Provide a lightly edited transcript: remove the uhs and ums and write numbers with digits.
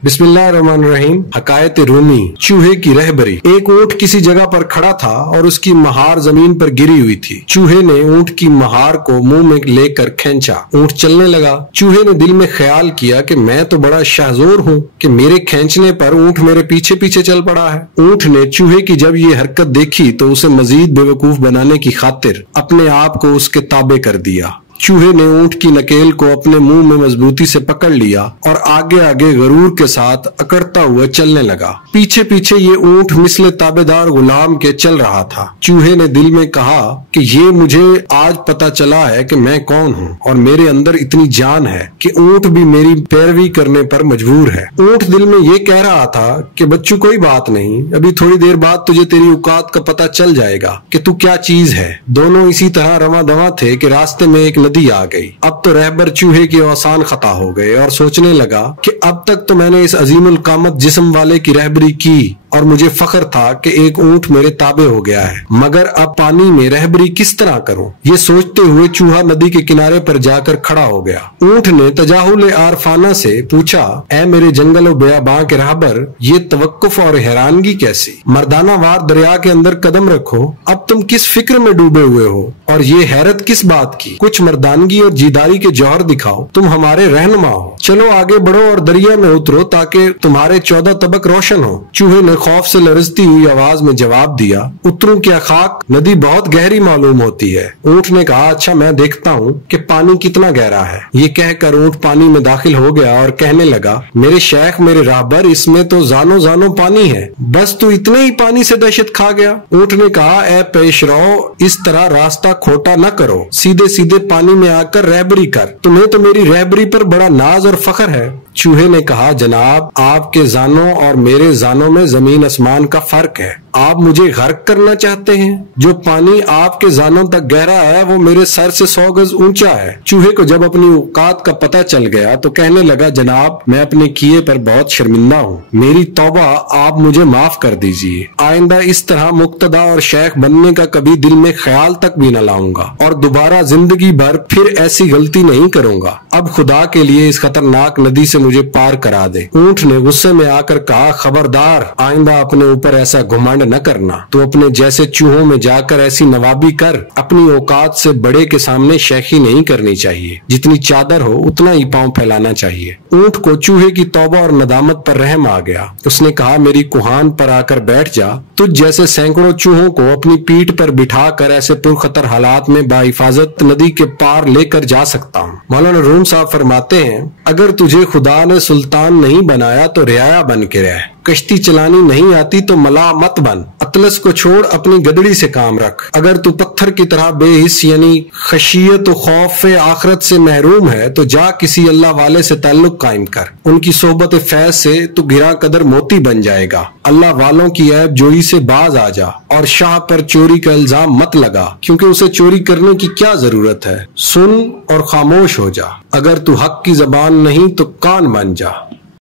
बिस्मिल्लाहिर्रहमानिर्रहीम। हकायत रूमी। चूहे की रहबरी। एक ऊंट किसी जगह पर खड़ा था और उसकी महार जमीन पर गिरी हुई थी। चूहे ने ऊंट की महार को मुंह में लेकर खींचा। ऊंट चलने लगा। चूहे ने दिल में ख्याल किया कि मैं तो बड़ा शाहजोर हूँ कि मेरे खींचने पर ऊंट मेरे पीछे पीछे चल पड़ा है। ऊंट ने चूहे की जब ये हरकत देखी तो उसे मजीद बेवकूफ बनाने की खातिर अपने आप को उसके ताबे कर दिया। चूहे ने ऊंट की नकेल को अपने मुंह में मजबूती से पकड़ लिया और आगे आगे गरूर के साथ अकड़ता हुआ चलने लगा। पीछे पीछे ये ऊंट मिसले ताबेदार गुलाम के चल रहा था। चूहे ने दिल में कहा कि ये मुझे आज पता चला है कि मैं कौन हूँ और मेरे अंदर इतनी जान है कि ऊंट भी मेरी पैरवी करने पर मजबूर है। ऊंट दिल में ये कह रहा था कि बच्चों कोई बात नहीं, अभी थोड़ी देर बाद तुझे तेरी औकात का पता चल जाएगा कि तू क्या चीज है। दोनों इसी तरह रवां दवां थे कि रास्ते में एक नदी आ गई। अब तो रहबर चूहे के आसान खता हो गए और सोचने लगा कि अब तक तो मैंने इस अजीमुल कामत जिस्म वाले की रहबरी की और मुझे फख्र था कि एक ऊंट मेरे ताबे हो गया है, मगर अब पानी में रहबरी किस तरह करूं? ये सोचते हुए चूहा नदी के किनारे पर जाकर खड़ा हो गया। ऊंट ने तजाहुल आरफाना से पूछा, ऐ मेरे जंगल और बेयाबां के रहबर, ये तवक्कुफ और हैरानगी कैसी? मर्दाना वार दरिया के अंदर कदम रखो, अब तुम किस फिक्र में डूबे हुए हो और ये हैरत किस बात की? कुछ मर्दानगी और जीदारी के जौहर दिखाओ, तुम हमारे रहनुमा हो। चलो आगे बढ़ो और दरिया में उतरो ताकि तुम्हारे 14 तबक रोशन हो। चूहे ने खौफ से लरजती हुई आवाज में जवाब दिया, उतरूं क्या खाक, नदी बहुत गहरी मालूम होती है। ऊंट ने कहा, अच्छा मैं देखता हूँ कि पानी कितना गहरा है। ये कहकर ऊंट पानी में दाखिल हो गया और कहने लगा, मेरे शेख मेरे राहबर, इसमें तो जानो जानो पानी है, बस तू इतने ही पानी से दहशत खा गया। ऊंट ने कहा, ऐ पेशरो, इस तरह रास्ता खोटा न करो, सीधे सीधे पानी में आकर रहबरी कर, तुम्हें तो मेरी रहबरी पर बड़ा नाज और फख्र है। चूहे ने कहा, जनाब आपके जानों और मेरे जानों में जमीन आसमान का फर्क है। आप मुझे गर्क करना चाहते हैं? जो पानी आपके जानों तक गहरा है वो मेरे सर से 100 गज ऊंचा है। चूहे को जब अपनी औकात का पता चल गया तो कहने लगा, जनाब मैं अपने किए पर बहुत शर्मिंदा हूँ, मेरी तौबा, आप मुझे माफ कर दीजिए। आइंदा इस तरह मुक्तदा और शेख बनने का कभी दिल में ख्याल तक भी न लाऊंगा और दोबारा जिंदगी भर फिर ऐसी गलती नहीं करूंगा। अब खुदा के लिए इस खतरनाक नदी से मुझे पार करा दे। ऊंट ने गुस्से में आकर कहा, खबरदार, आइंदा अपने ऊपर ऐसा घुमंड न करना। तो अपने जैसे चूहों में जाकर ऐसी नवाबी कर, अपनी औकात से बड़े के सामने शेखी नहीं करनी चाहिए, जितनी चादर हो उतना ही पांव फैलाना चाहिए। ऊंट को चूहे की तौबा और नदामत पर रहम आ गया। उसने कहा, मेरी कुहान पर आकर बैठ जा, तुझ जैसे सैकड़ों चूहों को अपनी पीठ पर बिठा कर ऐसे पुरखतर हालात में बाहिफाजत नदी के पार लेकर जा सकता हूँ। मौलाना रूम साहब फरमाते हैं, अगर तुझे खुदा ने सुल्तान नहीं बनाया तो रियाया बन के रह, कश्ती चलानी नहीं आती तो मला मत बन, अतलस को छोड़ अपनी गदड़ी से काम रख। अगर तू पत्थर की तरह बेहिस यानी खशियत और खौफ आखरत से महरूम है तो जा किसी अल्लाह वाले से ताल्लुक कायम कर, उनकी सोहबत फैज से तू गिरा कदर मोती बन जाएगा। अल्लाह वालों की ऐब जोई से बाज आ जा और शाह पर चोरी का इल्जाम मत लगा, क्योंकि उसे चोरी करने की क्या जरूरत है। सुन और खामोश हो जा, अगर तू हक की जबान नहीं तो कान बन जा।